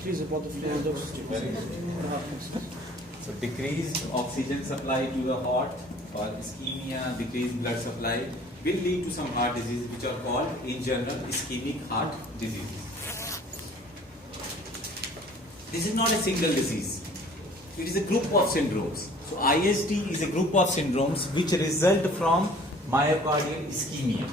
Decrease about the flow of the oxygen. So decreased oxygen supply to the heart or ischemia, decreased blood supply will lead to some heart disease which are called in general ischemic heart disease. This is not a single disease. It is a group of syndromes. So ISD is a group of syndromes which result from myocardial ischemia.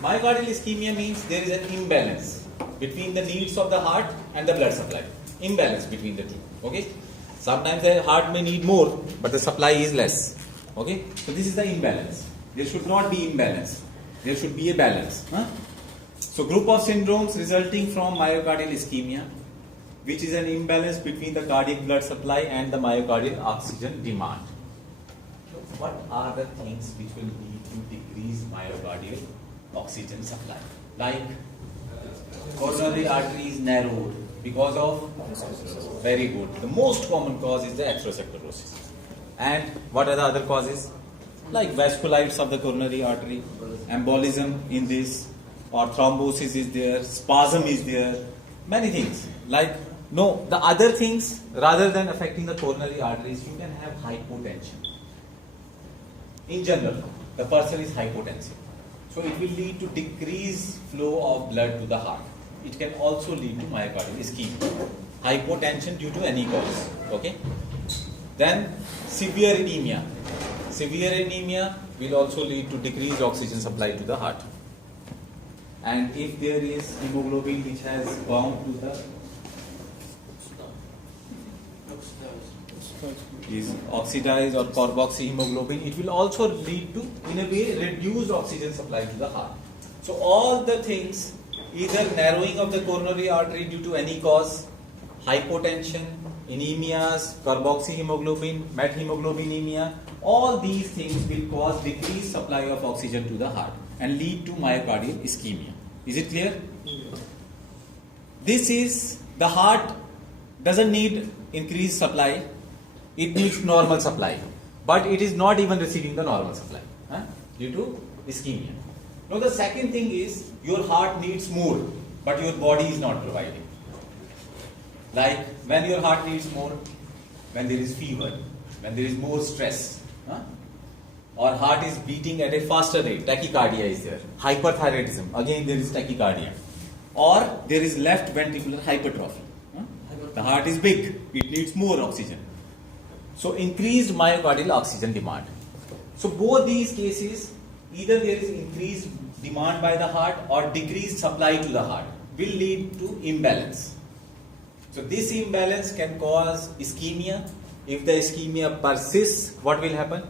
Myocardial ischemia means there is an imbalance between the needs of the heart and the blood supply. Imbalance between the two. Okay? Sometimes the heart may need more, but the supply is less. Okay? So this is the imbalance. There should not be imbalance. There should be a balance. So group of syndromes resulting from myocardial ischemia, which is an imbalance between the cardiac blood supply and the myocardial oxygen demand. What are the things which will lead to decreased myocardial oxygen supply? Like coronary artery is narrowed because of, very good, the most common cause is the atherosclerosis. And what are the other causes? Like vasculitis of the coronary artery, embolism in this, or thrombosis is there, spasm is there, many things. Like, no, the other things, rather than affecting the coronary arteries, you can have hypotension. In general, the person is hypotensive. So it will lead to decreased flow of blood to the heart. It can also lead to myocardial ischemia. Hypotension due to any cause. Okay? Then severe anemia. Severe anemia will also lead to decreased oxygen supply to the heart. And if there is hemoglobin which has bound to the is oxidized or carboxyhemoglobin, it will also lead to, in a way, reduced oxygen supply to the heart. So all the things, either narrowing of the coronary artery due to any cause, hypotension, anemias, carboxyhemoglobin, methemoglobinemia, all these things will cause decreased supply of oxygen to the heart and lead to myocardial ischemia. Is it clear? This is, the heart doesn't need increased supply, it needs normal supply, but it is not even receiving the normal supply due to ischemia. Now the second thing is, your heart needs more, but your body is not providing. Like when your heart needs more, when there is fever, when there is more stress, or heart is beating at a faster rate, tachycardia is there, hyperthyroidism, again there is tachycardia, or there is left ventricular hypertrophy. The heart is big, it needs more oxygen. So increased myocardial oxygen demand. So both these cases, either there is increased demand by the heart or decreased supply to the heart, will lead to imbalance. So this imbalance can cause ischemia. If the ischemia persists, what will happen?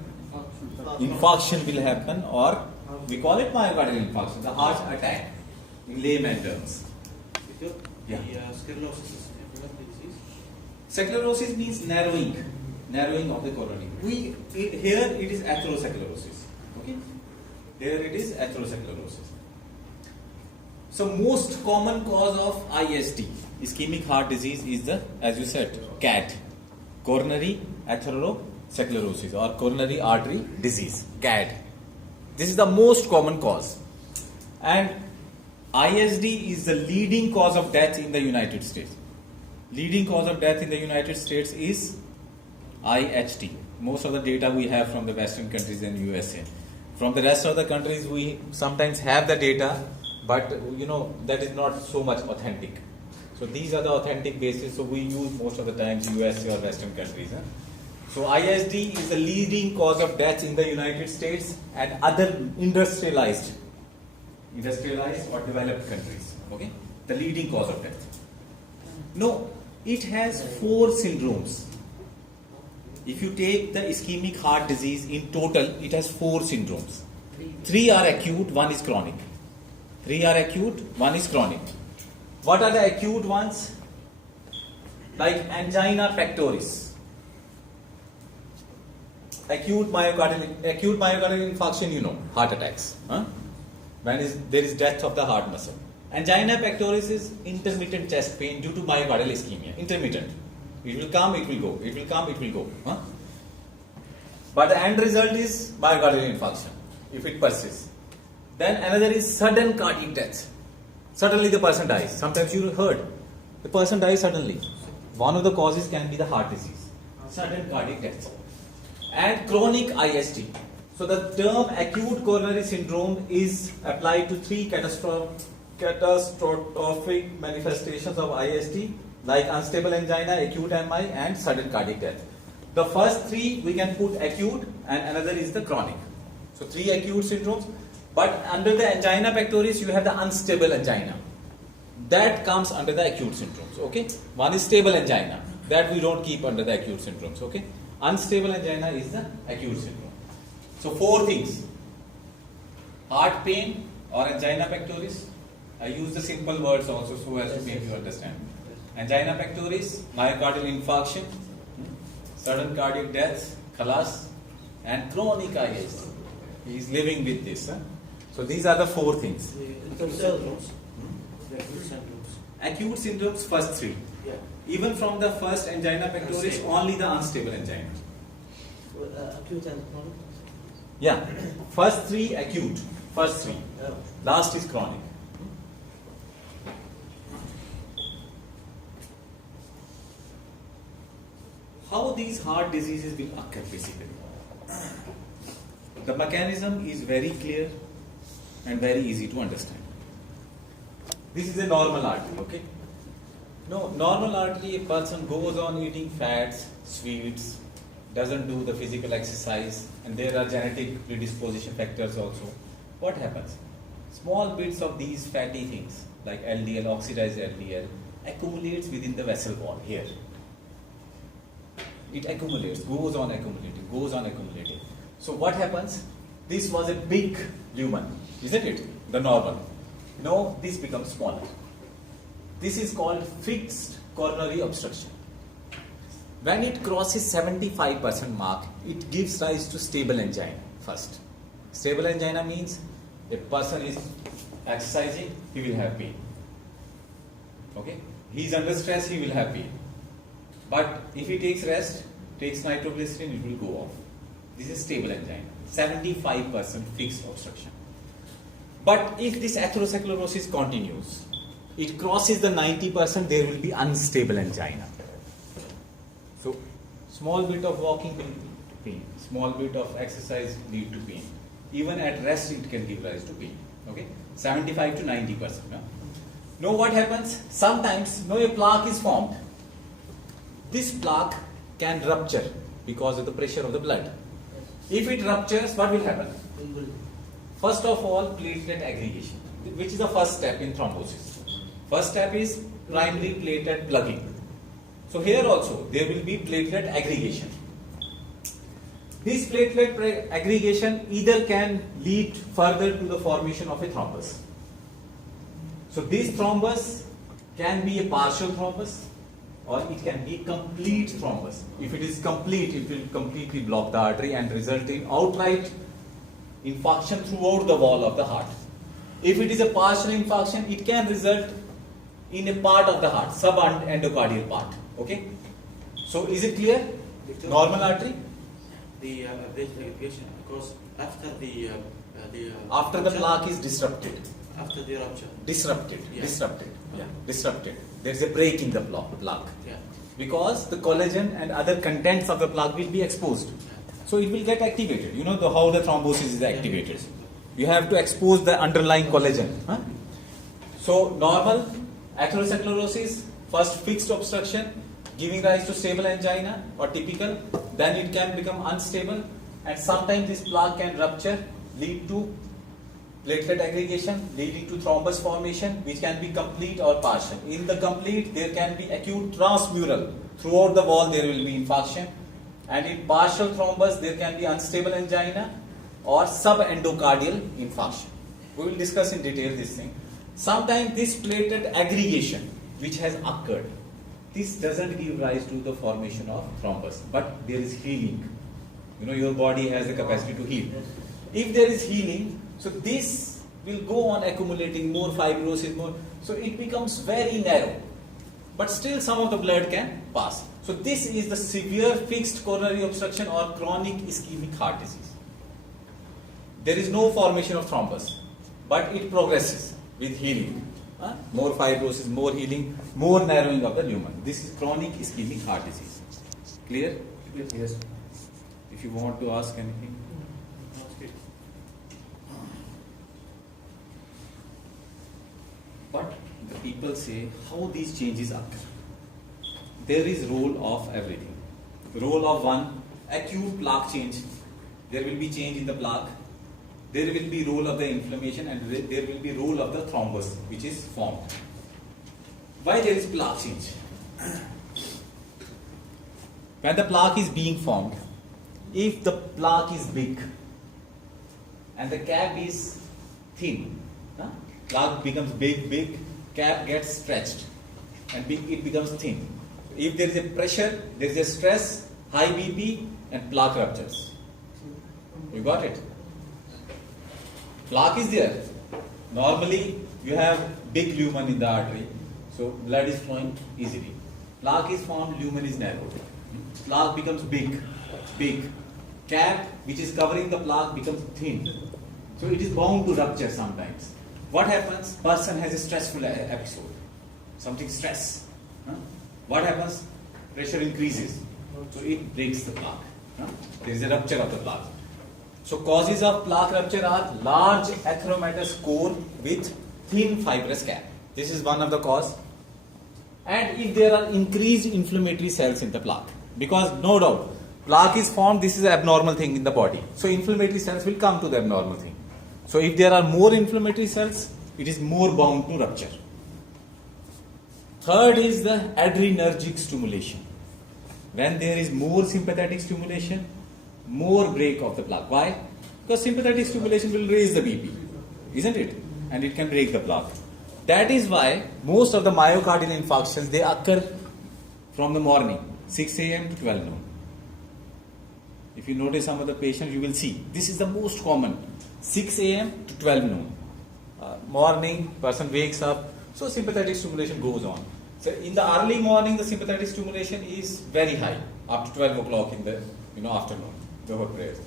Infarction will happen, or we call it myocardial infarction, the heart attack in layman terms. The sclerosis is a disease. Sclerosis means narrowing of the coronary. Here it is atherosclerosis. Okay? Here it is atherosclerosis. So most common cause of ISD, ischemic heart disease, is the, as you said, CAD, coronary atherosclerosis, or coronary artery disease, CAD. This is the most common cause. And ISD is the leading cause of death in the United States. Leading cause of death in the United States is IHT. Most of the data we have from the Western countries and USA. From the rest of the countries, we sometimes have the data, but that is not so much authentic. So these are the authentic bases. So we use most of the times USA or Western countries. So ISD is the leading cause of death in the United States and other industrialized or developed countries. Okay, the leading cause of death. No, it has 4 syndromes. If you take the ischemic heart disease in total, it has 4 syndromes. 3 are acute, 1 is chronic. 3 are acute, 1 is chronic. What are the acute ones? Like angina pectoris, acute myocardial infarction, heart attacks. When there is death of the heart muscle. Angina pectoris is intermittent chest pain due to myocardial ischemia. Intermittent. It will come, it will go. It will come, it will go. But the end result is myocardial infarction, if it persists. Then another is sudden cardiac death. Suddenly the person dies. Sometimes you heard The person dies suddenly. One of the causes can be the heart disease, sudden cardiac death, and chronic IST. So the term acute coronary syndrome is applied to three catastrophic manifestations of IST, like unstable angina, acute MI, and sudden cardiac death. The first three we can put acute, and another is the chronic. So three acute syndromes, but under the angina pectoris you have the unstable angina. That comes under the acute syndromes. Okay, one is stable angina, that we don't keep under the acute syndromes. Okay, unstable angina is the acute syndrome. So four things: heart pain or angina pectoris. I use the simple words also so as to make you understand. Angina pectoris, myocardial infarction, sudden cardiac death, khalas, and chronic IST. He is living with this. So these are the four things. Acute syndromes, first three. Yeah. Even from the first angina pectoris, only the unstable angina. Acute and chronic? Yeah, first three acute, first three. Last is chronic. How these heart diseases will occur basically? The mechanism is very clear and very easy to understand. This is a normal artery, okay? No, normal artery, a person goes on eating fats, sweets, doesn't do the physical exercise, and there are genetic predisposition factors also. What happens? Small bits of these fatty things, like LDL, oxidized LDL, accumulates within the vessel wall here. It accumulates, goes on accumulating. So what happens? This was a big lumen, isn't it? The normal. Now this becomes smaller. This is called fixed coronary obstruction. When it crosses 75% mark, it gives rise to stable angina first. Stable angina means a person is exercising, he will have pain. Okay? He is under stress, he will have pain. But if he takes rest, takes nitroglycerin, it will go off. This is stable angina. 75% fixed obstruction. But if this atherosclerosis continues, it crosses the 90%, there will be unstable angina. So, small bit of walking will lead to pain. Small bit of exercise lead to pain. Even at rest, it can give rise to pain. Okay, 75 to 90%. Now, what happens? Sometimes, a plaque is formed. This plaque can rupture because of the pressure of the blood. If it ruptures, what will happen? First of all, platelet aggregation, which is the first step in thrombosis. First step is primary platelet plugging. So here also, there will be platelet aggregation. This platelet aggregation either can lead further to the formation of a thrombus. So this thrombus can be a partial thrombus or it can be a complete thrombus. If it is complete, it will completely block the artery and result in outright infarction throughout the wall of the heart. If it is a partial infarction, it can result in a part of the heart, subendocardial part. Okay? So is it clear? Normal artery? The aggregation, because after the plaque is disrupted. After the rupture. Disrupted. Yeah. Disrupted. There is a break in the plaque. Yeah. Because the collagen and other contents of the plaque will be exposed. So it will get activated. You know how the thrombosis is activated. You have to expose the underlying collagen. So normal atherosclerosis, first fixed obstruction, giving rise to stable angina or typical. Then it can become unstable, and sometimes this plaque can rupture, lead to platelet aggregation, leading to thrombus formation, which can be complete or partial. In the complete, there can be acute transmural. Throughout the wall, there will be infarction. And in partial thrombus, there can be unstable angina or subendocardial infarction. We will discuss in detail this thing. Sometimes this platelet aggregation, which has occurred, this doesn't give rise to the formation of thrombus, but there is healing. Your body has the capacity to heal. If there is healing, so this will go on accumulating more fibrosis, more. So it becomes very narrow. But still some of the blood can pass. So this is the severe fixed coronary obstruction or chronic ischemic heart disease. There is no formation of thrombus, but it progresses with healing. More fibrosis, more healing, more narrowing of the lumen. This is chronic ischemic heart disease. Clear? Yes. If you want to ask anything. But the people say how these changes occur. There is role of everything. Role of one, acute plaque change. There will be change in the plaque. There will be role of the inflammation, and there will be role of the thrombus which is formed. Why there is plaque change? When the plaque is being formed, if the plaque is big and the cap is thin, plaque becomes big, cap gets stretched and it becomes thin. If there is a pressure, there is a stress, high BP and plaque ruptures. You got it? Plaque is there. Normally you have big lumen in the artery, so blood is flowing easily. Plaque is formed, lumen is narrowed. Plaque becomes big. Cap which is covering the plaque becomes thin. So it is bound to rupture sometimes. What happens? Person has a stressful episode. Something stress. What happens? Pressure increases. So it breaks the plaque. There is a rupture of the plaque. So causes of plaque rupture are large atheromatous core with thin fibrous cap. This is one of the cause. And if there are increased inflammatory cells in the plaque, because no doubt plaque is formed, this is an abnormal thing in the body. So inflammatory cells will come to the abnormal thing. So if there are more inflammatory cells, it is more bound to rupture. Third is the adrenergic stimulation. When there is more sympathetic stimulation, more break of the plaque. Why? Because sympathetic stimulation will raise the BP, isn't it? And it can break the plaque. That is why most of the myocardial infarctions, they occur from the morning, 6 a.m. to 12 noon. If you notice some of the patients, you will see this is the most common, 6 a.m. to 12 noon. Morning, person wakes up, so sympathetic stimulation goes on. So in the early morning, the sympathetic stimulation is very high, up to 12 o'clock in the afternoon, before prayers.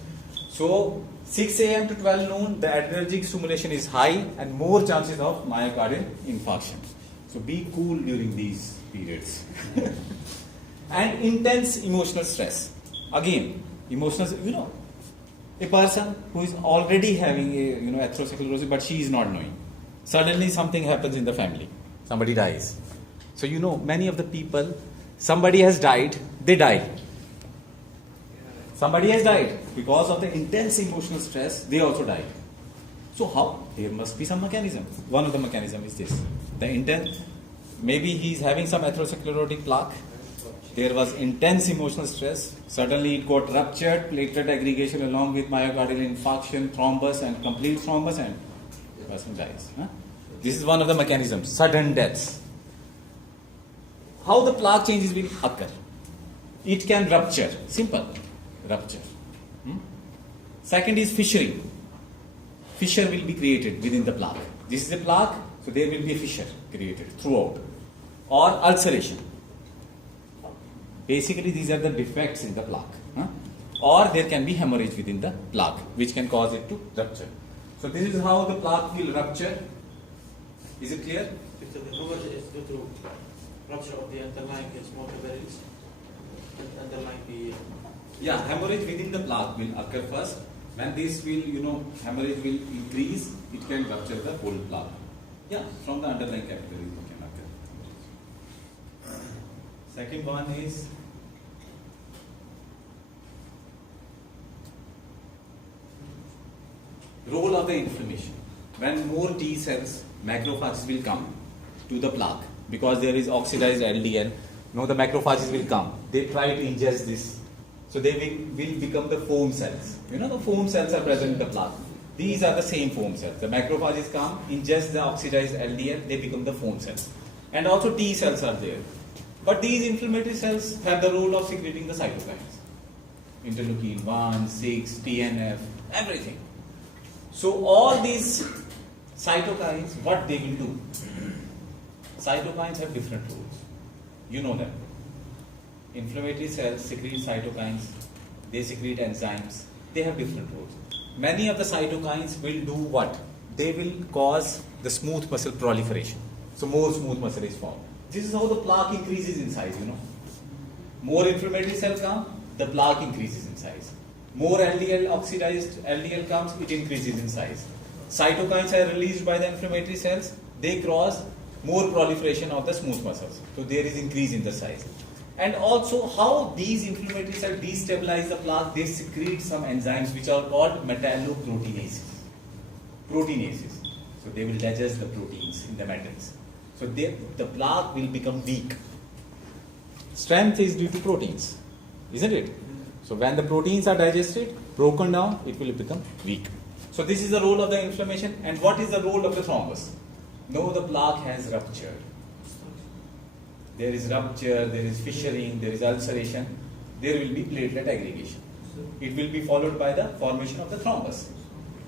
So 6 a.m. to 12 noon, the adrenergic stimulation is high and more chances of myocardial infarction. So be cool during these periods. And intense emotional stress. Again, emotional, a person who is already having a atherosclerosis, but she is not knowing. Suddenly something happens in the family. Somebody dies. So many of the people, somebody has died, they die. Somebody has died. Because of the intense emotional stress, they also died. So how? There must be some mechanism. One of the mechanism is this. The intense, maybe he is having some atherosclerotic plaque. There was intense emotional stress. Suddenly it got ruptured, platelet aggregation along with myocardial infarction, thrombus and complete thrombus, and the person dies. This is one of the mechanisms, sudden deaths. How the plaque changes will occur? It can rupture, simple, rupture. Second is fissuring. Fissure will be created within the plaque. This is a plaque, so there will be a fissure created throughout. Or ulceration. Basically, these are the defects in the plaque. Or there can be hemorrhage within the plaque, which can cause it to rupture. So this is how the plaque will rupture. Is it clear? If the hemorrhage is due to rupture of the underlying small capillaries, underlying the... Yeah, hemorrhage within the plaque will occur first. When this will, hemorrhage will increase, it can rupture the whole plaque. Yeah, from the underlying capillaries it can occur. Second one is role of the inflammation. When more T cells, macrophages will come to the plaque because there is oxidized LDL. The macrophages will come. They try to ingest this. So they will become the foam cells. The foam cells are present in the plaque. These are the same foam cells. The macrophages come, ingest the oxidized LDL, they become the foam cells. And also T cells are there. But these inflammatory cells have the role of secreting the cytokines. Interleukin 1, 6, TNF, everything. So all these cytokines, what they will do? Cytokines have different roles. You know them. Inflammatory cells secrete cytokines, they secrete enzymes, they have different roles. Many of the cytokines will do what? They will cause the smooth muscle proliferation. So more smooth muscle is formed. This is how the plaque increases in size, More inflammatory cell come, the plaque increases in size. More LDL, oxidized LDL comes, it increases in size. Cytokines are released by the inflammatory cells, they cause more proliferation of the smooth muscles. So there is increase in the size. And also how these inflammatory cells destabilize the plaque, they secrete some enzymes which are called metalloproteinases. Proteinases. So they will digest the proteins in the matrix. So the plaque will become weak. Strength is due to proteins, isn't it? So when the proteins are digested, broken down, it will become weak. So this is the role of the inflammation. And what is the role of the thrombus? No, the plaque has ruptured. There is rupture, there is fissuring, there is ulceration, there will be platelet aggregation. It will be followed by the formation of the thrombus.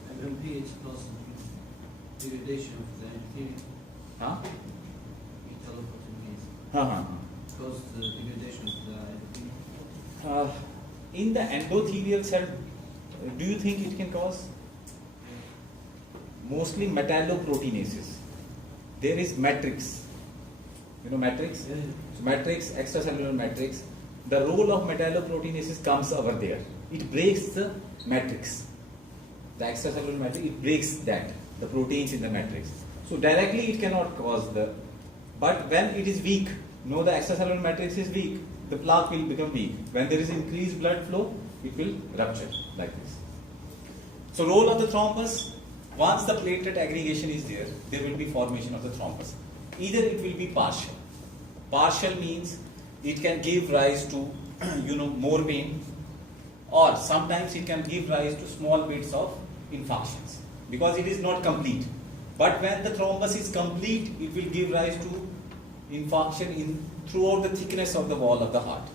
And pH plus degradation of the endothelium. Huh? Metalloproteinase. Cause the degradation of the endothelium. In the endothelial cell, do you think it can cause? Mostly metalloproteinases. There is matrix. You know matrix? Yeah. So matrix, extracellular matrix. The role of metalloproteinases comes over there. It breaks the matrix. The extracellular matrix, it breaks that, the proteins in the matrix. So directly it cannot cause the, but when it is weak, no, the extracellular matrix is weak, the plaque will become weak. When there is increased blood flow, it will rupture like this. So role of the thrombus, once the platelet aggregation is there, there will be formation of the thrombus. Either it will be partial. Partial means it can give rise to, more pain, or sometimes it can give rise to small bits of infarctions because it is not complete. But when the thrombus is complete, it will give rise to infarction throughout the thickness of the wall of the heart.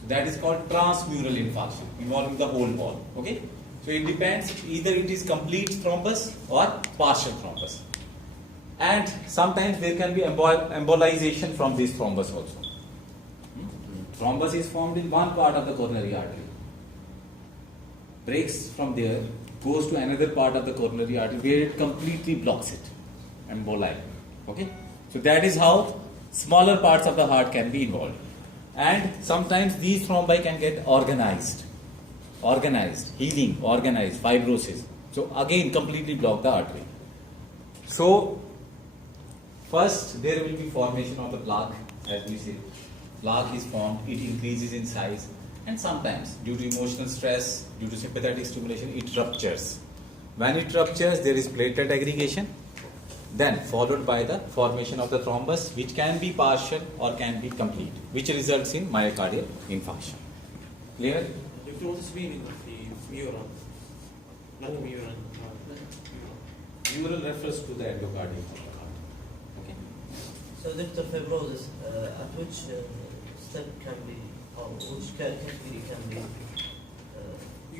So that is called transmural infarction, involving the whole wall. Okay? So it depends, either it is complete thrombus or partial thrombus. And sometimes there can be embolization from this thrombus also. Thrombus is formed in one part of the coronary artery. Breaks from there, goes to another part of the coronary artery where it completely blocks it. Emboli. Okay? So that is how smaller parts of the heart can be involved. And sometimes these thrombi can get organized, healing, organized, fibrosis. So again completely block the artery. So first there will be formation of the plaque, as we said. Plaque is formed, it increases in size, and sometimes due to emotional stress, due to sympathetic stimulation, it ruptures. When it ruptures, there is platelet aggregation, then followed by the formation of the thrombus, which can be partial or can be complete, which results in myocardial infarction. Clear? What is the meaning of the mural? Not mural. Mural refers to the endocardium of the heart. Okay. So, Dr. Fibrosis, at which step can be, or which category can be?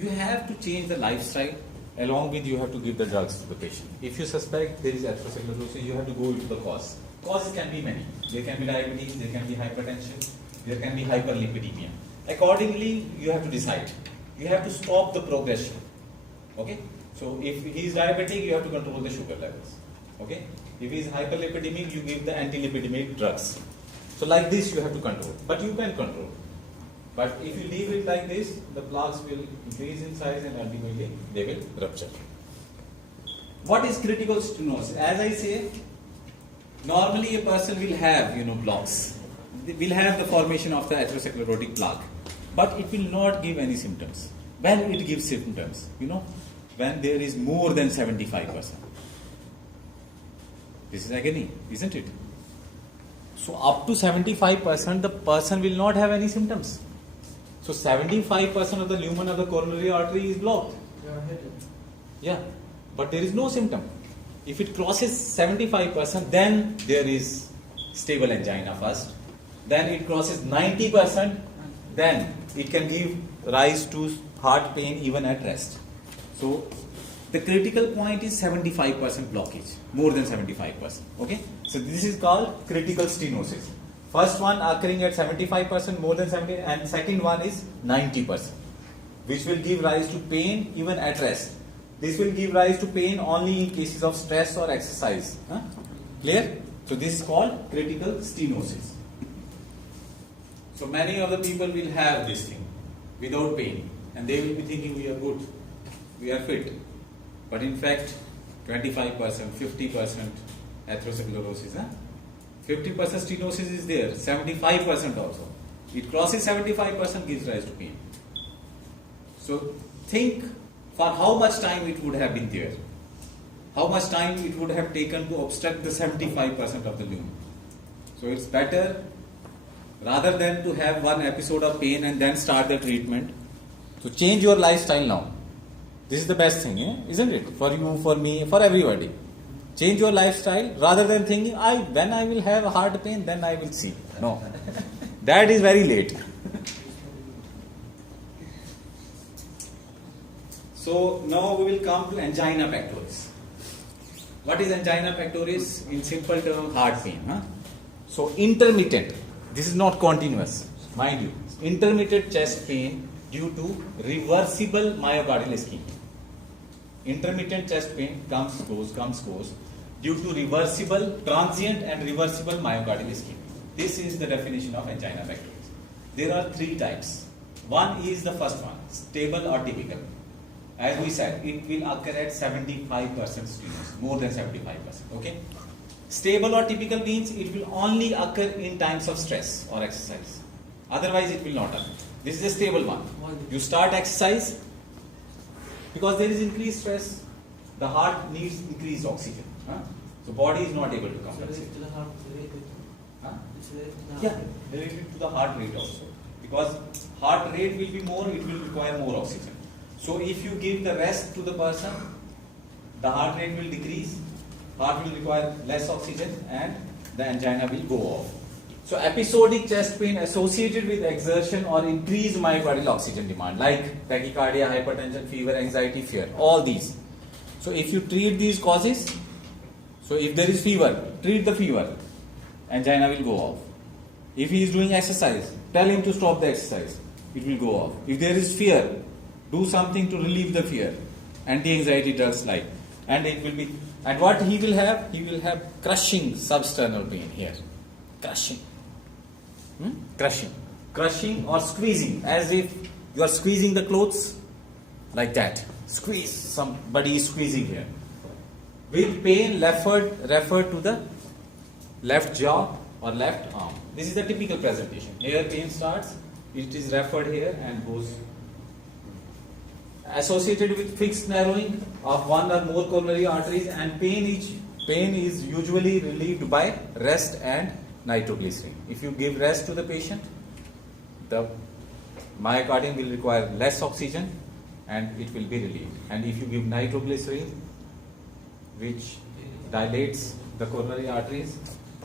You have to change the lifestyle. Along with you have to give the drugs to the patient. If you suspect there is atherosclerosis, you have to go into the cause. Causes can be many. There can be diabetes, there can be hypertension, there can be hyperlipidemia. Accordingly, you have to decide. You have to stop the progression. Okay? So if he is diabetic, you have to control the sugar levels. Okay? If he is hyperlipidemic, you give the antilipidemic drugs. So like this you have to control. But you can control. But if you leave it like this, the plaques will increase in size and ultimately they will rupture. What is critical stenosis? As I say, normally a person will have, blocks. They will have the formation of the atherosclerotic plaque, but it will not give any symptoms. When it gives symptoms, when there is more than 75%. This is agony, isn't it? So up to 75%, the person will not have any symptoms. So 75% of the lumen of the coronary artery is blocked. Yeah, but there is no symptom. If it crosses 75%, then there is stable angina first. Then it crosses 90%, then it can give rise to heart pain even at rest. So the critical point is 75% blockage, more than 75%. Okay, so this is called critical stenosis. First one occurring at 75%, more than 70%, and second one is 90%, which will give rise to pain even at rest. This will give rise to pain only in cases of stress or exercise. Clear? So this is called critical stenosis. So many of the people will have this thing without pain, and they will be thinking we are good, we are fit, but in fact 25%, 50% atherosclerosis, 50% stenosis is there, 75% also. It crosses 75% gives rise to pain. So think for how much time it would have been there, how much time it would have taken to obstruct the 75% of the lumen. So it's better, rather than to have one episode of pain and then start the treatment, so change your lifestyle now. This is the best thing, isn't it? For you, for me, for everybody. Change your lifestyle rather than thinking, when I will have heart pain, then I will see. No. That is very late. So now we will come to angina pectoris. What is angina pectoris? In simple terms, heart pain. So intermittent, this is not continuous, mind you. Intermittent chest pain due to reversible myocardial ischemia. Intermittent chest pain comes, goes, due to reversible, transient and reversible myocardial ischemia. This is the definition of angina pectoris. There are three types. One is the first one, stable or typical. As we said, it will occur at 75% stenosis, more than 75%. Okay? Stable or typical means it will only occur in times of stress or exercise. Otherwise, it will not occur. This is a stable one. You start exercise, because there is increased stress, the heart needs increased oxygen. So body is not able to compensate. Yeah, related to the heart rate also. Because heart rate will be more, it will require more oxygen. So if you give the rest to the person, the heart rate will decrease, heart will require less oxygen, and the angina will go off. So episodic chest pain associated with exertion or increased myocardial oxygen demand, like tachycardia, hypertension, fever, anxiety, fear, all these. So if you treat these causes, so if there is fever, treat the fever, angina will go off. If he is doing exercise, tell him to stop the exercise, it will go off. If there is fear, do something to relieve the fear, anti-anxiety drugs like, and it will be, and what he will have crushing substernal pain here, crushing or squeezing, as if you are squeezing the clothes, like that, squeeze, somebody is squeezing here. With pain referred to the left jaw or left arm. This is the typical presentation. Here pain starts, it is referred here and goes. Associated with fixed narrowing of one or more coronary arteries, and pain is usually relieved by rest and nitroglycerin. If you give rest to the patient, the myocardium will require less oxygen and it will be relieved. And if you give nitroglycerin, which dilates the coronary arteries,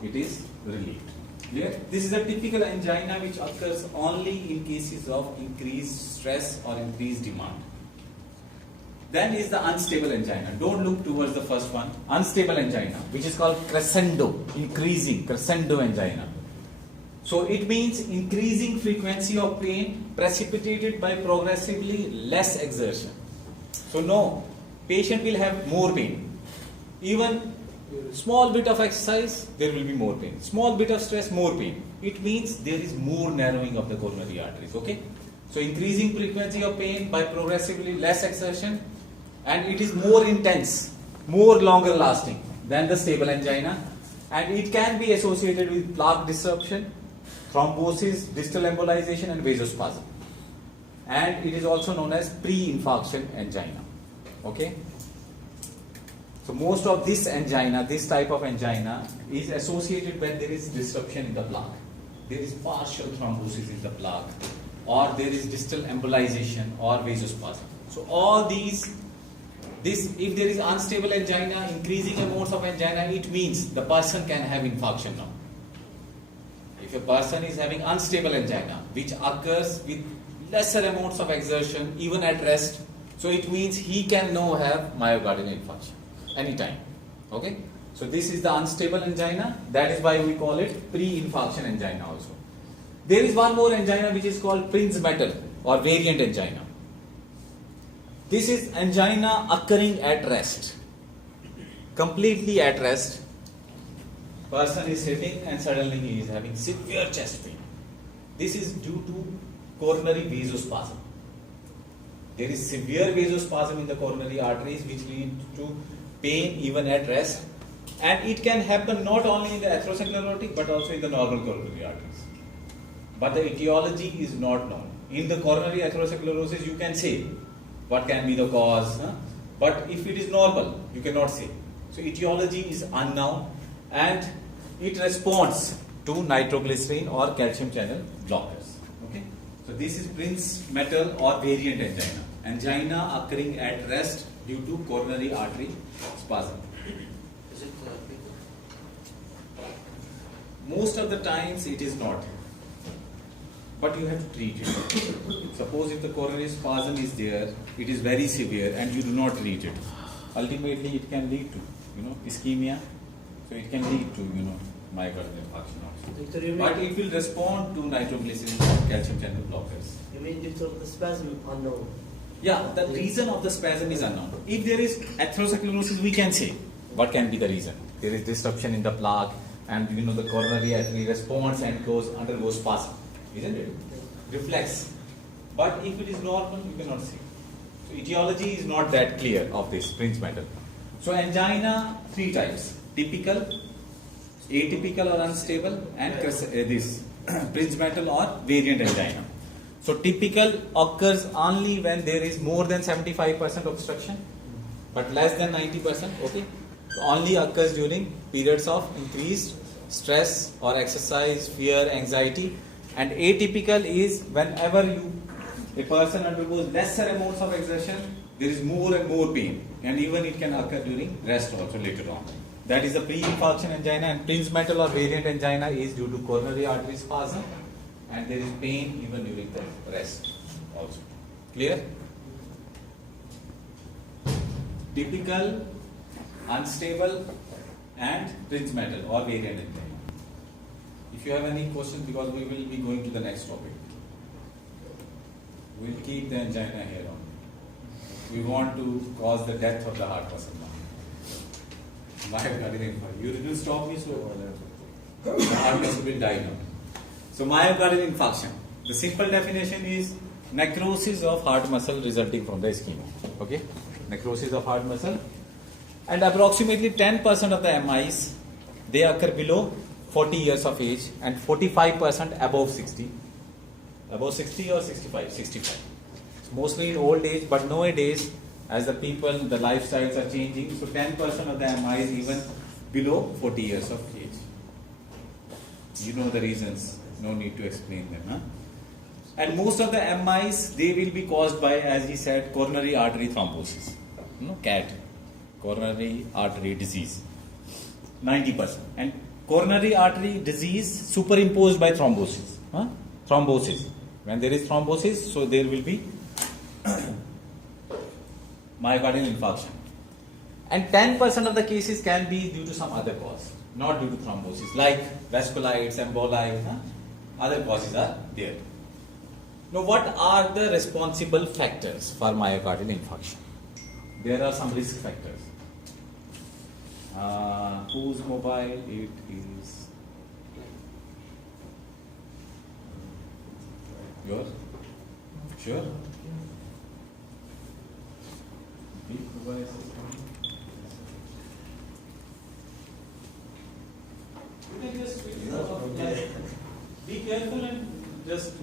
it is relieved. Clear? This is a typical angina which occurs only in cases of increased stress or increased demand. Then is the unstable angina. Don't look towards the first one. Unstable angina, which is called crescendo, increasing, crescendo angina. So it means increasing frequency of pain precipitated by progressively less exertion. So no, patient will have more pain. Even small bit of exercise, there will be more pain. Small bit of stress, more pain. It means there is more narrowing of the coronary arteries. Okay? So increasing frequency of pain by progressively less exertion, and it is more intense, more longer lasting than the stable angina, and it can be associated with plaque disruption, thrombosis, distal embolization, and vasospasm. And it is also known as pre-infarction angina. Okay? So most of this angina, this type of angina, is associated when there is disruption in the plaque. There is partial thrombosis in the plaque, or there is distal embolization or vasospasm. So all these, if there is unstable angina, increasing amounts of angina, it means the person can have infarction now. If a person is having unstable angina, which occurs with lesser amounts of exertion, even at rest, so it means he can now have myocardial infarction anytime. Okay? So this is the unstable angina. That is why we call it pre-infarction angina also. There is one more angina which is called Prinzmetal or variant angina. This is angina occurring at rest, completely at rest. person is sitting and suddenly he is having severe chest pain. This is due to coronary vasospasm. There is severe vasospasm in the coronary arteries which lead to pain even at rest, and it can happen not only in the atherosclerotic aortic but also in the normal coronary arteries. But the etiology is not known. In the coronary atherosclerosis you can say what can be the cause, but if it is normal you cannot say. So etiology is unknown and it responds to nitroglycerin or calcium channel blockers. Okay? So this is Prinzmetal or variant angina. Angina occurring at rest due to coronary artery spasm. Is it Most of the times it is not. But you have to treat it. Suppose if the coronary spasm is there, it is very severe and you do not treat it. Ultimately it can lead to, ischemia. So it can lead to, myocardial infarction also. Doctor, you But mean, it will respond to nitroglycerin or calcium channel blockers. you mean doctor, the spasm unknown? Yeah, the reason of the spasm is unknown. If there is atherosclerosis, we can say what can be the reason. There is disruption in the plaque, and the coronary artery responds and undergoes spasm, isn't it? Reflex. But if it is normal, you cannot say. So etiology is not that clear of this Prinzmetal. So angina, 3 types: typical, atypical or unstable, and this Prinzmetal or variant angina. So typical occurs only when there is more than 75% obstruction, but less than 90%. Okay, so only occurs during periods of increased stress or exercise, fear, anxiety. And atypical is whenever a person undergoes lesser amounts of exertion, there is more and more pain, and even it can occur during rest also later on. That is the pre-infarction angina, and Prinzmetal or variant angina is due to coronary artery spasm, and there is pain even during the rest also. Clear? Typical, unstable, and Prinzmetal or variant angina. If you have any questions, because we will be going to the next topic. We will keep the angina here on. We want to cause the death of the heart muscle now. Myocardial infarction. You will stop me, so the heart muscle will die now. So myocardial infarction. The simple definition is necrosis of heart muscle resulting from the ischemia. Okay? Necrosis of heart muscle. And approximately 10% of the MIs, they occur below 40 years of age and 45% above 60. Above 60 or 65? 65. It's mostly in old age, but nowadays, as the lifestyles are changing, so 10% of the MIs even below 40 years of age. You know the reasons, no need to explain them. Huh? And most of the MIs, they will be caused by, as he said, coronary artery thrombosis. CAT, coronary artery disease. 90%. And coronary artery disease superimposed by thrombosis. Thrombosis. When there is thrombosis, so there will be myocardial infarction. And 10% of the cases can be due to some other cause, not due to thrombosis, like vasculitis, emboli, other causes are there. Now, what are the responsible factors for myocardial infarction? There are some risk factors. Who's mobile? It is yours? Sure? You can just switch it off. Be careful and just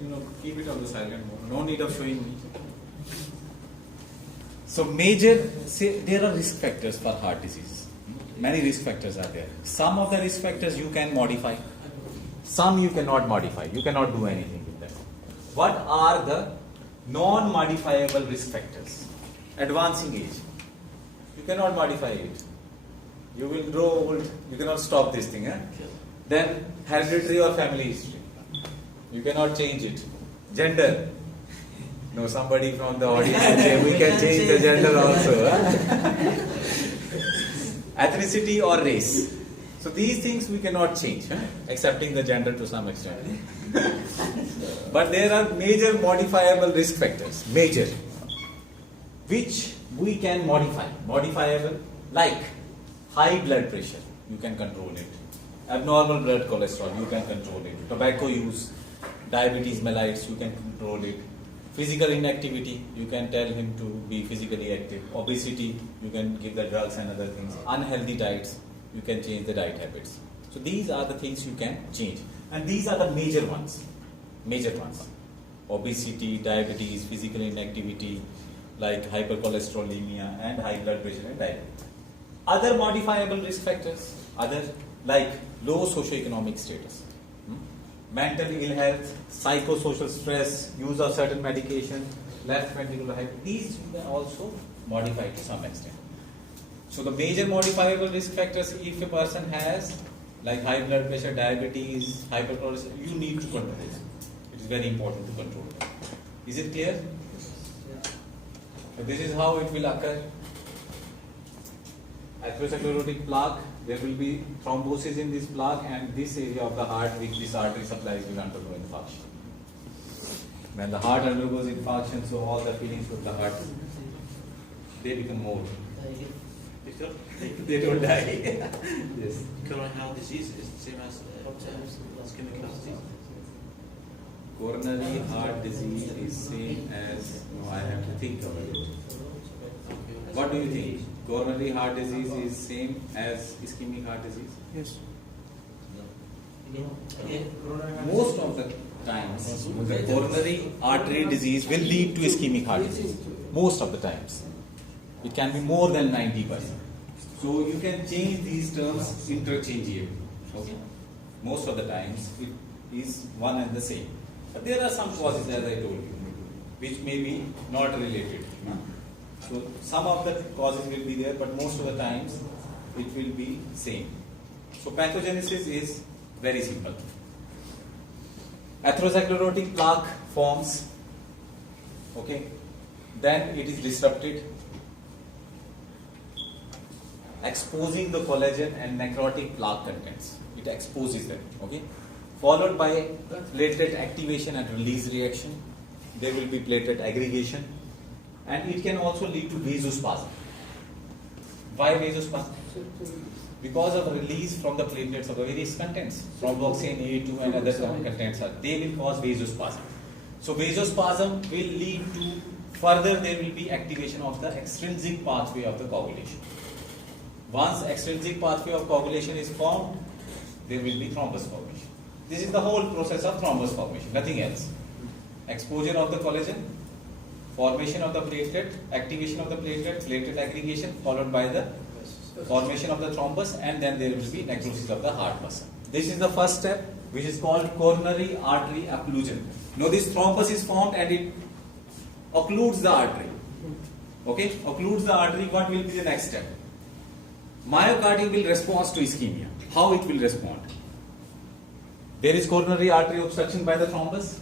keep it on the silent mode. No need of showing me. So there are risk factors for heart disease. Many risk factors are there. Some of the risk factors you can modify. Some you cannot modify. You cannot do anything with them. What are the non-modifiable risk factors? Advancing age. You cannot modify it. You will grow old. You cannot stop this thing. Then hereditary or family history. You cannot change it. Gender. No, somebody from the audience will say, we can change the gender also. Ethnicity or race. So these things we cannot change, accepting the gender to some extent. But there are major modifiable risk factors, major, which we can modify. Modifiable, like high blood pressure, you can control it. abnormal blood cholesterol, you can control it. Tobacco use, diabetes mellitus, you can control it. Physical inactivity, you can tell him to be physically active. Obesity, you can give the drugs and other things. Unhealthy diets, you can change the diet habits. So these are the things you can change. And these are the major ones. Major ones. Obesity, diabetes, physical inactivity, like hypercholesterolemia and high blood pressure and diabetes. Other modifiable risk factors, other like low socioeconomic status, mental ill health, psychosocial stress, use of certain medication, left ventricular hypertension, these you can also modify to some extent. So the major modifiable risk factors, if a person has like high blood pressure, diabetes, hypercholesterol, you need to control it. It is very important to control it. Is it clear? So this is how it will occur. Atherosclerotic plaque, there will be thrombosis in this plaque, and this area of the heart which this artery supplies will undergo infarction. When the heart undergoes infarction, so all the feelings of the heart, they become more. They don't die. Yes. Coronary heart disease is the same as ischemic heart disease. Coronary heart disease is same as, no, I have to think about it. What do you think? Coronary heart disease is same as ischemic heart disease? Yes. Most of the times, the coronary artery disease will lead to ischemic heart disease. Most of the times. It can be more than 90%. So you can change these terms interchangeably. Okay? Most of the times it is one and the same. But there are some causes, as I told you, which may be not related. So some of the causes will be there, but most of the times it will be same. So pathogenesis is very simple. Atherosclerotic plaque forms, okay, then it is disrupted, exposing the collagen and necrotic plaque contents. It exposes them, okay, followed by platelet activation and release reaction. There will be platelet aggregation, and it can also lead to vasospasm. Why vasospasm? Because of release from the platelets of the various contents, thromboxane, A2 and other contents, they will cause vasospasm. So vasospasm will lead to further there will be activation of the extrinsic pathway of the coagulation. Once extrinsic pathway of coagulation is formed, there will be thrombus formation. This is the whole process of thrombus formation, nothing else. Exposure of the collagen, formation of the platelet, activation of the platelet, platelet aggregation, followed by the formation of the thrombus, and then there will be necrosis of the heart muscle. This is the first step, which is called coronary artery occlusion. Now this thrombus is formed and it occludes the artery. Okay, occludes the artery. What will be the next step? Myocardium will respond to ischemia. How it will respond? There is coronary artery obstruction by the thrombus.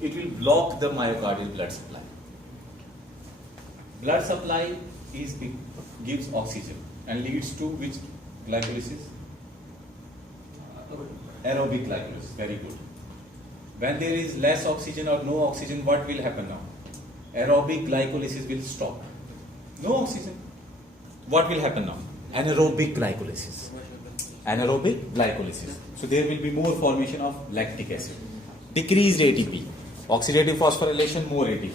It will block the myocardial blood supply. Blood supply gives oxygen and leads to which glycolysis? Aerobic glycolysis. Very good. When there is less oxygen or no oxygen, what will happen now? Aerobic glycolysis will stop. No oxygen. What will happen now? Anaerobic glycolysis. Anaerobic glycolysis. So there will be more formation of lactic acid. Decreased ATP. Oxidative phosphorylation, more ATP.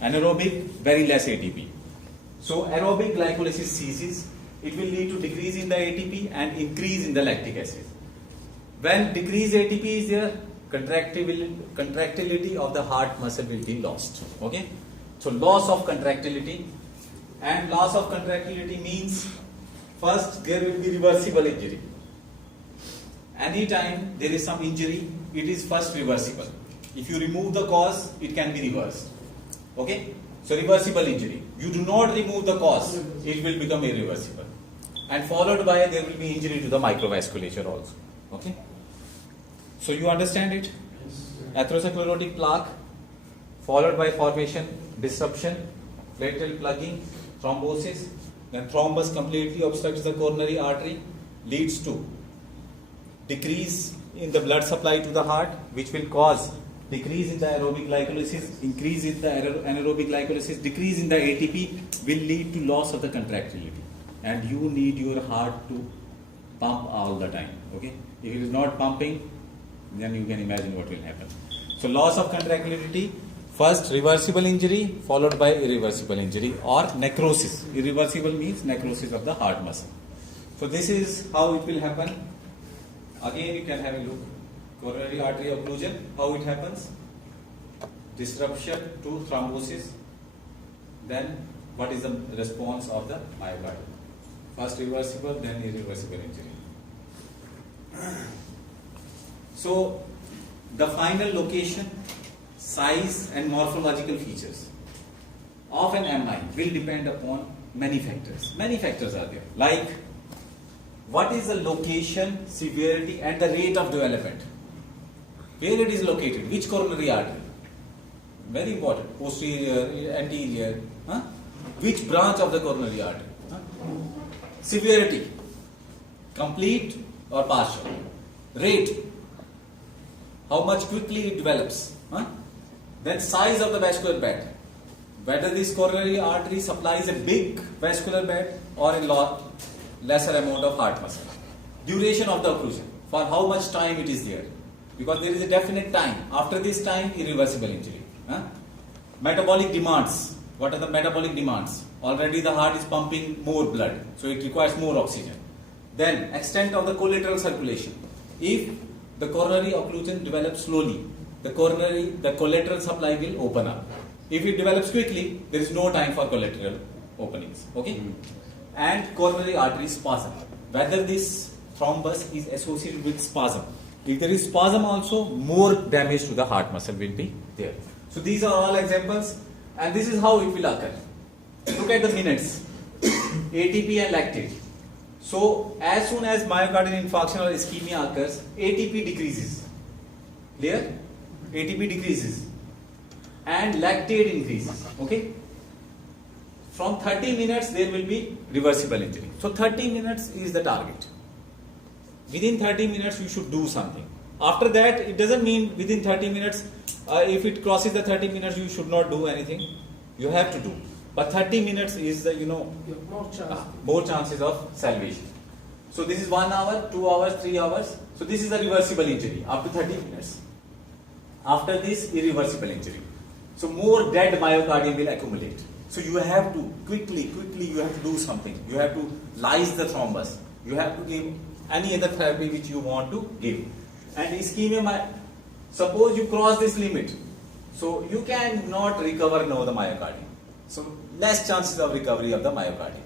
Anaerobic, very less ATP. So aerobic glycolysis ceases. It will lead to decrease in the ATP and increase in the lactic acid. When decreased ATP is there, contractility of the heart muscle will be lost. Okay? So loss of contractility, and loss of contractility means first there will be reversible injury. Anytime there is some injury, it is first reversible. If you remove the cause, it can be reversed. Okay? So reversible injury. You do not remove the cause, it will become irreversible. And followed by there will be injury to the microvasculature also. Okay? So you understand it? Atherosclerotic plaque, followed by formation, disruption, platelet plugging, thrombosis. Then thrombus completely obstructs the coronary artery, leads to decrease in the blood supply to the heart, which will cause decrease in the aerobic glycolysis, increase in the anaerobic glycolysis, decrease in the ATP will lead to loss of the contractility. And you need your heart to pump all the time. Okay? If it is not pumping, then you can imagine what will happen. So loss of contractility, first reversible injury followed by irreversible injury or necrosis. Irreversible means necrosis of the heart muscle. So this is how it will happen. Again you can have a look. Coronary artery occlusion, how it happens? Disruption to thrombosis. Then what is the response of the myocardium? First reversible, then irreversible injury. So the final location, size and morphological features of an MI will depend upon many factors. Many factors are there, like what is the location, severity and the rate of development. Where it is located, which coronary artery. Very important, posterior, anterior, which branch of the coronary artery. Severity, complete or partial. Rate, how much quickly it develops. Then size of the vascular bed, whether this coronary artery supplies a big vascular bed or a lesser amount of heart muscle. Duration of the occlusion, for how much time it is there, because there is a definite time. After this time, irreversible injury. Metabolic demands, what are the metabolic demands? Already the heart is pumping more blood, so it requires more oxygen. Then extent of the collateral circulation. If the coronary occlusion develops slowly, the collateral supply will open up. If it develops quickly, there is no time for collateral openings. Okay? And coronary artery spasm, whether this thrombus is associated with spasm. If there is spasm also, more damage to the heart muscle will be there. So these are all examples, and this is how it will occur. Look at the minutes, ATP and lactate. So as soon as myocardial infarction or ischemia occurs, ATP decreases. Clear? ATP decreases and lactate increases. Okay? From 30 minutes there will be reversible injury. So 30 minutes is the target. Within 30 minutes you should do something. After that, it doesn't mean within 30 minutes, if it crosses the 30 minutes you should not do anything. You have to do. But 30 minutes is the, more chances of salvation. So this is 1 hour, 2 hours, 3 hours. So this is a reversible injury up to 30 minutes. After this, irreversible injury. So more dead myocardium will accumulate. So you have to quickly you have to do something. You have to lyse the thrombus. You have to give any other therapy which you want to give. And ischemia, suppose you cross this limit, so you cannot recover now the myocardium. So less chances of recovery of the myocardium.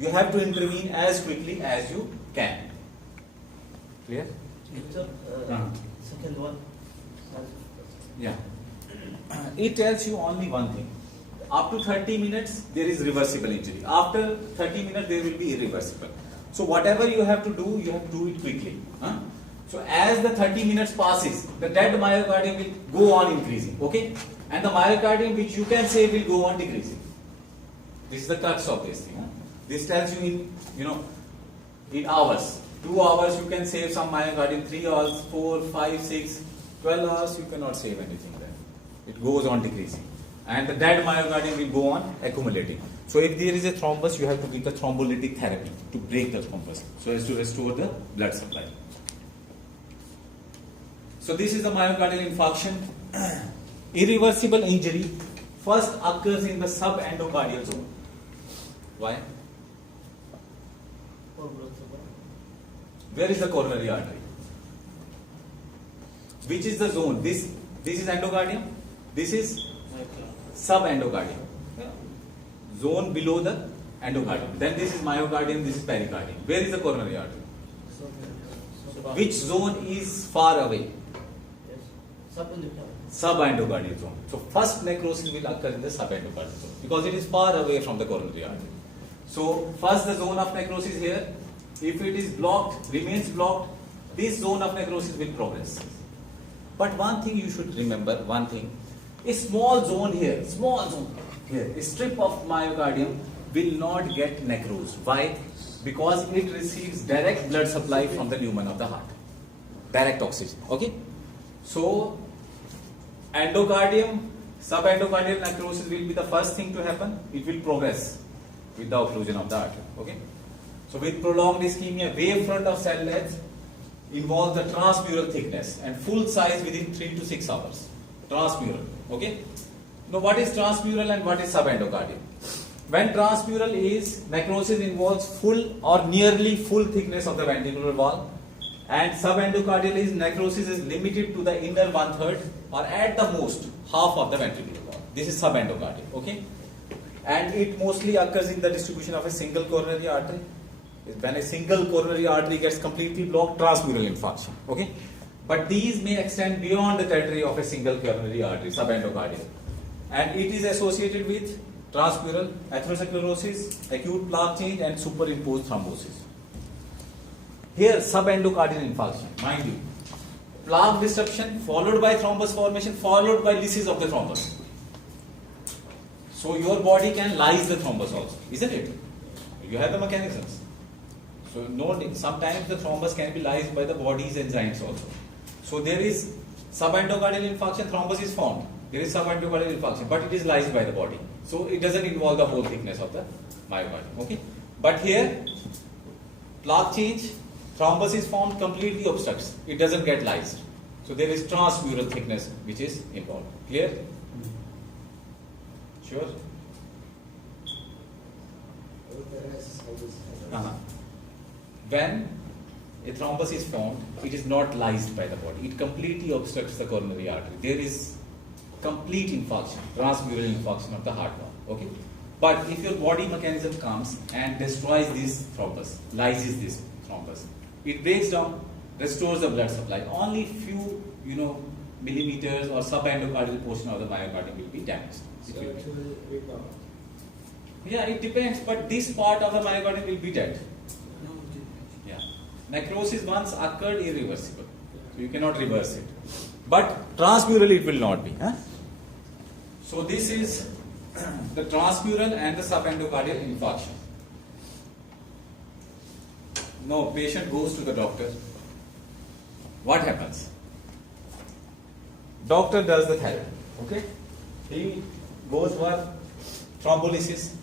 You have to intervene as quickly as you can. Clear? Doctor, second one. Yeah. It tells you only one thing. Up to 30 minutes, there is reversible injury. After 30 minutes, there will be irreversible. So whatever you have to do it quickly. So as the 30 minutes passes, the dead myocardium will go on increasing. Okay? And the myocardium which you can save will go on decreasing. This is the crux of this thing. This tells you in hours. 2 hours you can save some myocardium, 3 hours, 4, 5, 6, 12 hours you cannot save anything then. It goes on decreasing. And the dead myocardium will go on accumulating. So if there is a thrombus, you have to give the thrombolytic therapy to break the thrombus so as to restore the blood supply. So this is the myocardial infarction. Irreversible injury first occurs in the subendocardial zone. Why? Where is the coronary artery? Which is the zone? This is endocardium. This is subendocardium. Zone below the endocardium. Then this is myocardium, this is pericardium. Where is the coronary artery? Which zone is far away? Subendocardial zone. So first necrosis will occur in the subendocardial zone because it is far away from the coronary artery. So first the zone of necrosis here. If it is blocked, remains blocked, this zone of necrosis will progress. But one thing you should remember, a small zone here, a strip of myocardium will not get necrosed. Why? Because it receives direct blood supply from the lumen of the heart. Direct oxygen. Okay? So, endocardium, subendocardial necrosis will be the first thing to happen. It will progress with the occlusion of the artery. Okay? So, with prolonged ischemia, wavefront of cell death, involves the transmural thickness and full size within 3 to 6 hours. Transmural, okay? Now what is transmural and what is subendocardial? When transmural is, necrosis involves full or nearly full thickness of the ventricular wall, and subendocardial is, necrosis is limited to the inner 1/3 or at the most half of the ventricular wall. This is subendocardial, okay? And it mostly occurs in the distribution of a single coronary artery. When a single coronary artery gets completely blocked, transmural infarction, okay? But these may extend beyond the territory of a single coronary artery, subendocardial. And it is associated with transmural, atherosclerosis, acute plaque change and superimposed thrombosis. Here, subendocardial infarction, mind you, plaque disruption followed by thrombus formation followed by lysis of the thrombus. So your body can lyse the thrombus also, isn't it? You have the mechanisms. So sometimes the thrombus can be lysed by the body's enzymes also. So there is subendocardial infarction, thrombus is formed. There is subendocardial infarction, but it is lysed by the body. So it doesn't involve the whole thickness of the myocardium. Okay? But here, plaque change, thrombus is formed, completely obstructs. It doesn't get lysed. So there is transmural thickness which is involved. Clear? Sure? When a thrombus is formed, it is not lysed by the body. It completely obstructs the coronary artery. There is complete infarction, transmural infarction of the heart valve. Okay? But if your body mechanism comes and destroys this thrombus, lyses this thrombus, it breaks down, restores the blood supply. Only few, millimeters or subendocardial portion of the myocardium will be damaged. Yeah, it depends, but this part of the myocardium will be dead. Yeah. Necrosis once occurred, irreversible. So you cannot reverse it. But transmural it will not be. Huh? So this is the transmural and the subendocardial infarction. Now patient goes to the doctor. What happens? Doctor does the therapy. Okay? He goes for thrombolysis,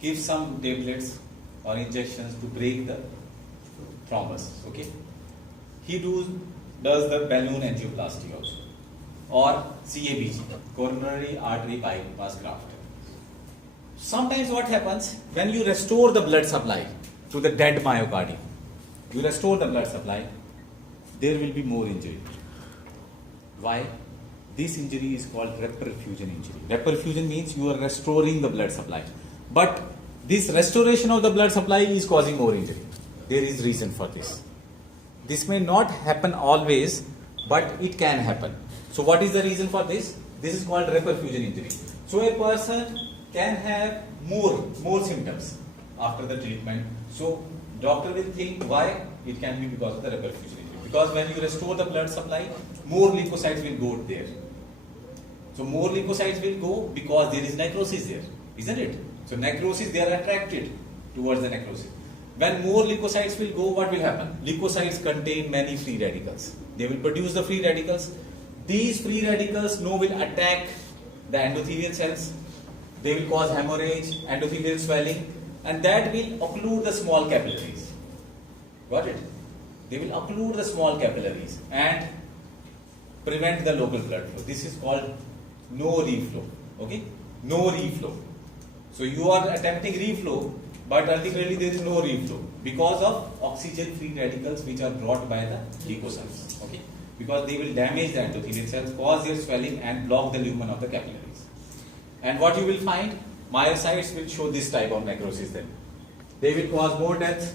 gives some tablets or injections to break the thrombus. Okay? He does the balloon angioplasty also, or CABG, coronary artery bypass graft. Sometimes what happens, when you restore the blood supply to the dead myocardium, you restore the blood supply, there will be more injury. Why? This injury is called reperfusion injury. Reperfusion means you are restoring the blood supply. But this restoration of the blood supply is causing more injury. There is reason for this. This may not happen always, but it can happen. So what is the reason for this? This is called reperfusion injury. So a person can have more symptoms after the treatment. So doctor will think why? It can be because of the reperfusion injury. Because when you restore the blood supply, more leukocytes will go there. So more leukocytes will go because there is necrosis there, isn't it? So necrosis, they are attracted towards the necrosis. When more leukocytes will go, what will happen? Leukocytes contain many free radicals. They will produce the free radicals. These free radicals will attack the endothelial cells. They will cause hemorrhage, endothelial swelling, and that will occlude the small capillaries. Got it? They will occlude the small capillaries and prevent the local blood flow. This is called no reflow. Okay? No reflow. So you are attempting reflow, but ultimately there is no reflow because of oxygen free radicals which are brought by the leukocytes. Okay? Because they will damage the endothelial cells, cause their swelling and block the lumen of the capillaries. And what you will find, myocytes will show this type of necrosis then. They will cause more death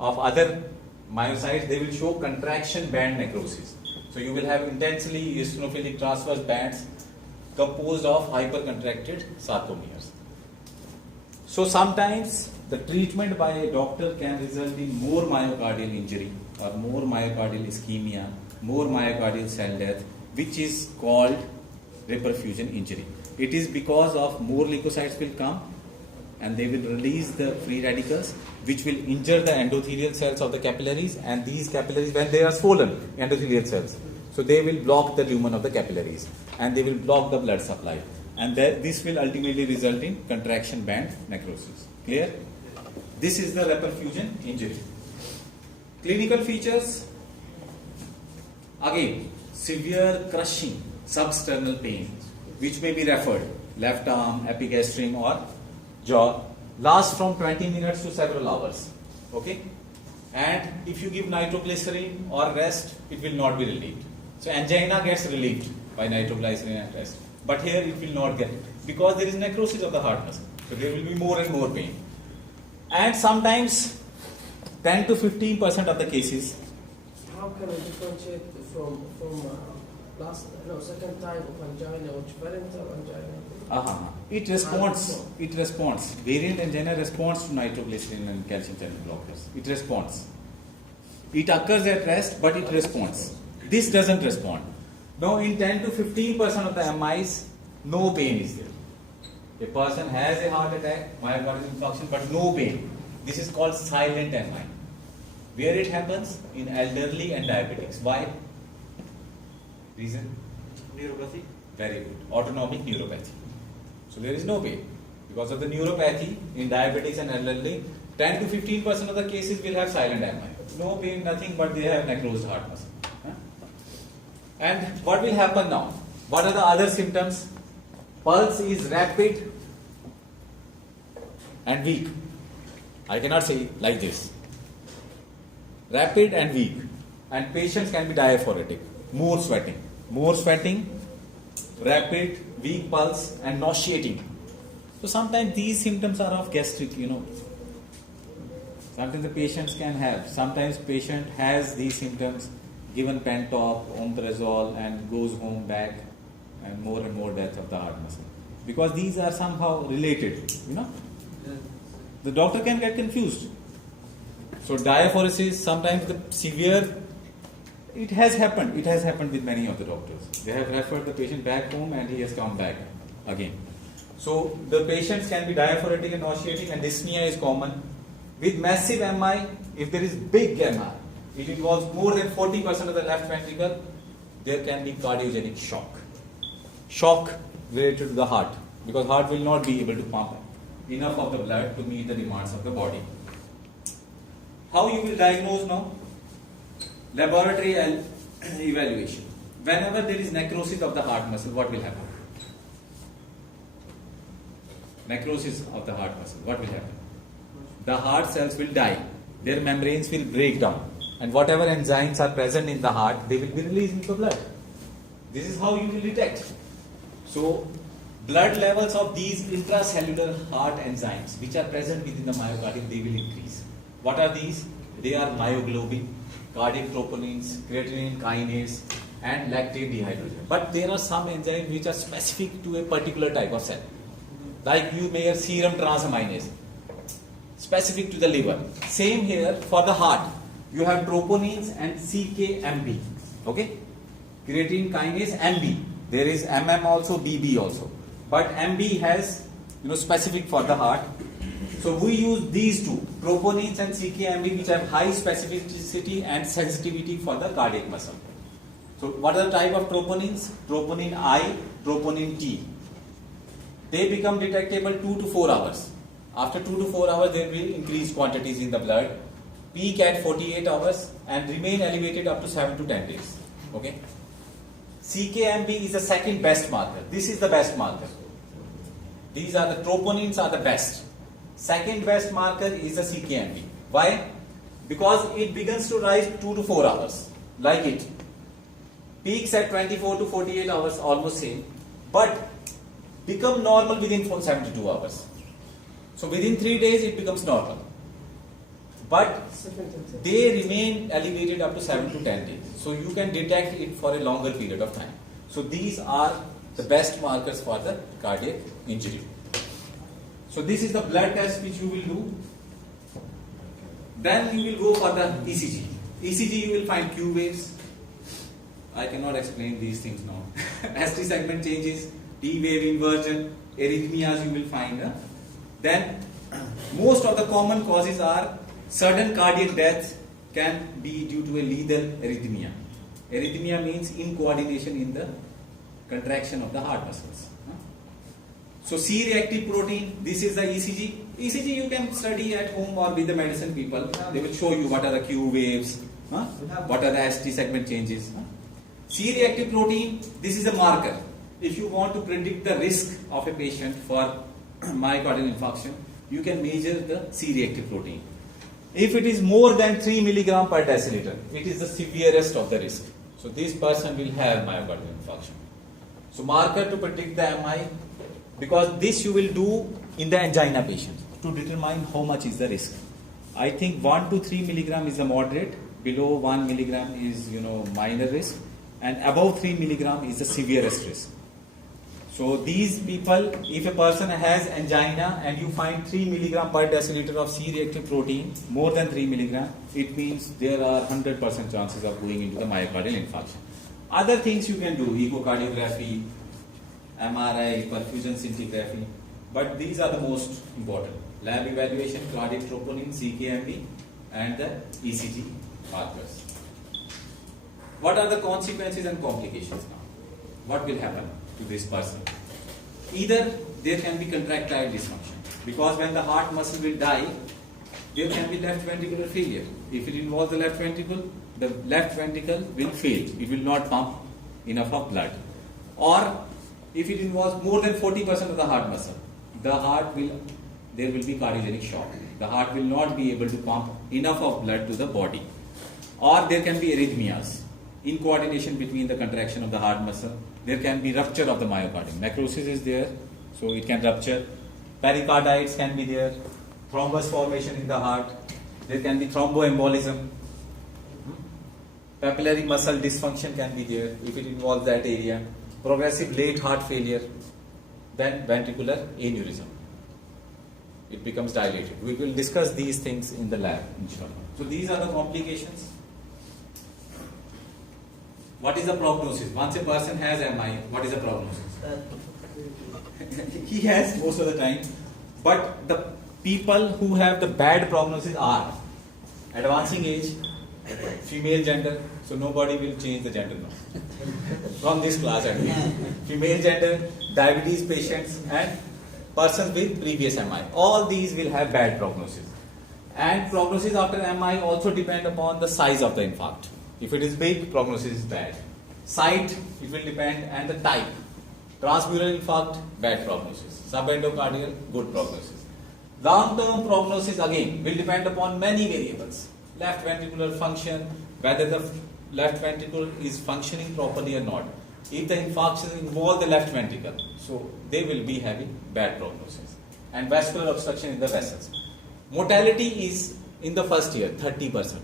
of other myocytes. They will show contraction band necrosis. So you will have intensely eosinophilic transverse bands composed of hypercontracted sarcomeres. So sometimes the treatment by a doctor can result in more myocardial injury or more myocardial ischemia, more myocardial cell death, which is called reperfusion injury. It is because of more leukocytes will come and they will release the free radicals which will injure the endothelial cells of the capillaries, and these capillaries, when they are swollen, endothelial cells, so they will block the lumen of the capillaries and they will block the blood supply, and this will ultimately result in contraction band necrosis. Clear? This is the reperfusion injury. Clinical features Again, severe crushing substernal pain, which may be referred left arm, epigastrium or jaw, lasts from 20 minutes to several hours. Okay? And if you give nitroglycerin or rest, it will not be relieved. So angina gets relieved by nitroglycerin and rest. But here it will not get, because there is necrosis of the heart muscle. So there will be more and more pain. And sometimes 10 to 15% of the cases. How can I differentiate from second type of angina, which variant of angina? It responds. It responds. Variant angina responds to nitroglycerin and calcium channel blockers. It responds. It occurs at rest, but it responds. This doesn't respond. Now, in 10 to 15% of the MIs, no pain is there. A person has a heart attack, myocardial infarction, but no pain. This is called silent MI. Where it happens? In elderly and diabetics. Why? Reason? Neuropathy. Very good. Autonomic neuropathy. So there is no pain. Because of the neuropathy in diabetics and elderly, 10 to 15% of the cases will have silent MI. No pain, nothing, but they have necrosed heart muscle. And what will happen now? What are the other symptoms? Pulse is rapid and weak. I cannot say like this. Rapid and weak. And patients can be diaphoretic. More sweating, rapid, weak pulse and nauseating. So sometimes these symptoms are of gastric, Sometimes the patients can have. Sometimes patient has these symptoms, given Pentop, omeprazole and goes home back, and more death of the heart muscle. Because these are somehow related, The doctor can get confused. So diaphoresis, sometimes the severe, it has happened with many of the doctors. They have referred the patient back home and he has come back again. So the patients can be diaphoretic and nauseating, and dyspnea is common. With massive MI, if there is big MI, it involves more than 40% of the left ventricle, there can be cardiogenic shock. Shock related to the heart, because heart will not be able to pump enough of the blood to meet the demands of the body. How you will diagnose now? Laboratory evaluation. Whenever there is necrosis of the heart muscle, what will happen? Necrosis of the heart muscle, what will happen? The heart cells will die. Their membranes will break down. And whatever enzymes are present in the heart, they will be released into the blood. This is how you will detect. So, blood levels of these intracellular heart enzymes, which are present within the myocardium, they will increase. What are these? They are myoglobin, cardiac troponins, creatinine kinase, and lactate dehydrogenase. But there are some enzymes which are specific to a particular type of cell. Like you may have serum transaminase, specific to the liver. Same here for the heart. You have troponins and CKMB. Okay? Creatine kinase MB. There is MM also, BB also. But MB has, specific for the heart. So we use these two, troponins and CKMB, which have high specificity and sensitivity for the cardiac muscle. So what are the type of troponins? Troponin I, troponin T. They become detectable 2 to 4 hours. After 2 to 4 hours, they will increase quantities in the blood, peak at 48 hours and remain elevated up to 7 to 10 days. Okay? CKMB is the second best marker. This is the best marker. These are the troponins are the best. Second best marker is the CKMB. Why? Because it begins to rise 2 to 4 hours, like it. Peaks at 24 to 48 hours, almost same, but become normal within 72 hours. So within 3 days it becomes normal. But they remain elevated up to 7 to 10 days. So you can detect it for a longer period of time. So these are the best markers for the cardiac injury. So this is the blood test which you will do. Then you will go for the ECG. ECG you will find Q waves. I cannot explain these things now. ST segment changes, T wave inversion, arrhythmias you will find. Then most of the common causes are sudden cardiac death can be due to a lethal arrhythmia. Arrhythmia means incoordination in the contraction of the heart muscles. So C-reactive protein, this is the ECG. ECG you can study at home or with the medicine people. They will show you what are the Q waves, what are the ST segment changes. C-reactive protein, this is a marker. If you want to predict the risk of a patient for myocardial infarction, you can measure the C-reactive protein. If it is more than 3 milligram per deciliter, it is the severest of the risk. So this person will have myocardial infarction. So marker to predict the MI, because this you will do in the angina patient to determine how much is the risk. I think 1 to 3 milligram is the moderate, below 1 milligram is minor risk, and above 3 milligram is the severest risk. So these people, if a person has angina and you find 3 milligram per deciliter of C-reactive protein, more than 3 milligram, it means there are 100% chances of going into the myocardial infarction. Other things you can do, echocardiography, MRI, perfusion scintigraphy, but these are the most important. Lab evaluation, cardiac troponin, CKMB, and the ECG markers. What are the consequences and complications now? What will happen to this person? Either there can be contractile dysfunction, because when the heart muscle will die, there can be left ventricular failure. If it involves the left ventricle will fail. It will not pump enough of blood. Or if it involves more than 40% of the heart muscle, there will be cardiogenic shock. The heart will not be able to pump enough of blood to the body. Or there can be arrhythmias, incoordination between the contraction of the heart muscle. There can be rupture of the myocardium. Necrosis is there, so it can rupture. Pericarditis can be there. Thrombus formation in the heart. There can be thromboembolism. Papillary muscle dysfunction can be there if it involves that area. Progressive late heart failure. Then ventricular aneurysm. It becomes dilated. We will discuss these things in the lab, inshallah. So these are the complications. What is the prognosis? Once a person has MI, what is the prognosis? He has most of the time. But the people who have the bad prognosis are advancing age, female gender, so nobody will change the gender now. From this class at least. Female gender, diabetes patients, and persons with previous MI. All these will have bad prognosis. And prognosis after MI also depend upon the size of the infarct. If it is big, prognosis is bad. Site, it will depend, and the type. Transmural infarct, bad prognosis. Subendocardial, good prognosis. Long-term prognosis again will depend upon many variables. Left ventricular function, whether the left ventricle is functioning properly or not. If the infarction involves the left ventricle, so they will be having bad prognosis. And vascular obstruction in the vessels. Mortality is in the first year, 30%.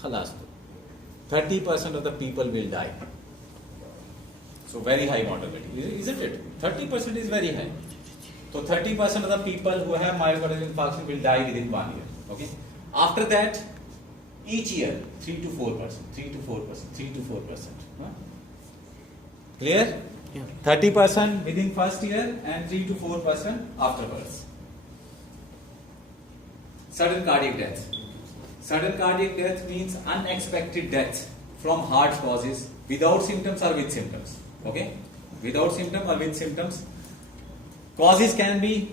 Khalas. 30% of the people will die. So very high mortality, isn't it? 30% is very high. So 30% of the people who have myocardial infarction will die within 1 year. Okay. After that, each year 3 to 4%, 3 to 4%, 3 to 4%. Huh? Clear? Yeah. 30% within first year and 3 to 4% afterwards. Sudden cardiac death. Sudden cardiac death means unexpected death from heart causes without symptoms or with symptoms. Okay? Without symptom or with symptoms. Causes can be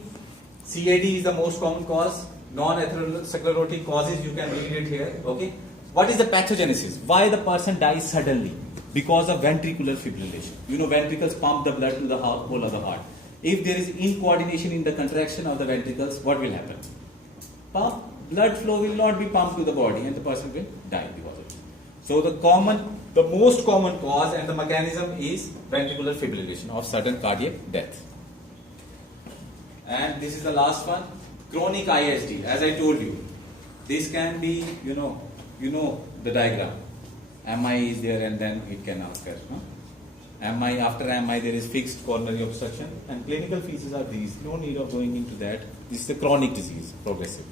CAD is the most common cause. Non-atherosclerotic causes, you can read it here. Okay? What is the pathogenesis? Why the person dies suddenly? Because of ventricular fibrillation. Ventricles pump the blood to the whole of the heart. If there is incoordination in the contraction of the ventricles, what will happen? Blood flow will not be pumped to the body and the person will die because of it. So the most common cause and the mechanism is ventricular fibrillation of sudden cardiac death. And this is the last one, chronic ISD. As I told you, this can be, the diagram. MI is there and then it can occur. MI, after MI there is fixed coronary obstruction, and clinical features are these. No need of going into that. This is a chronic disease, progressive.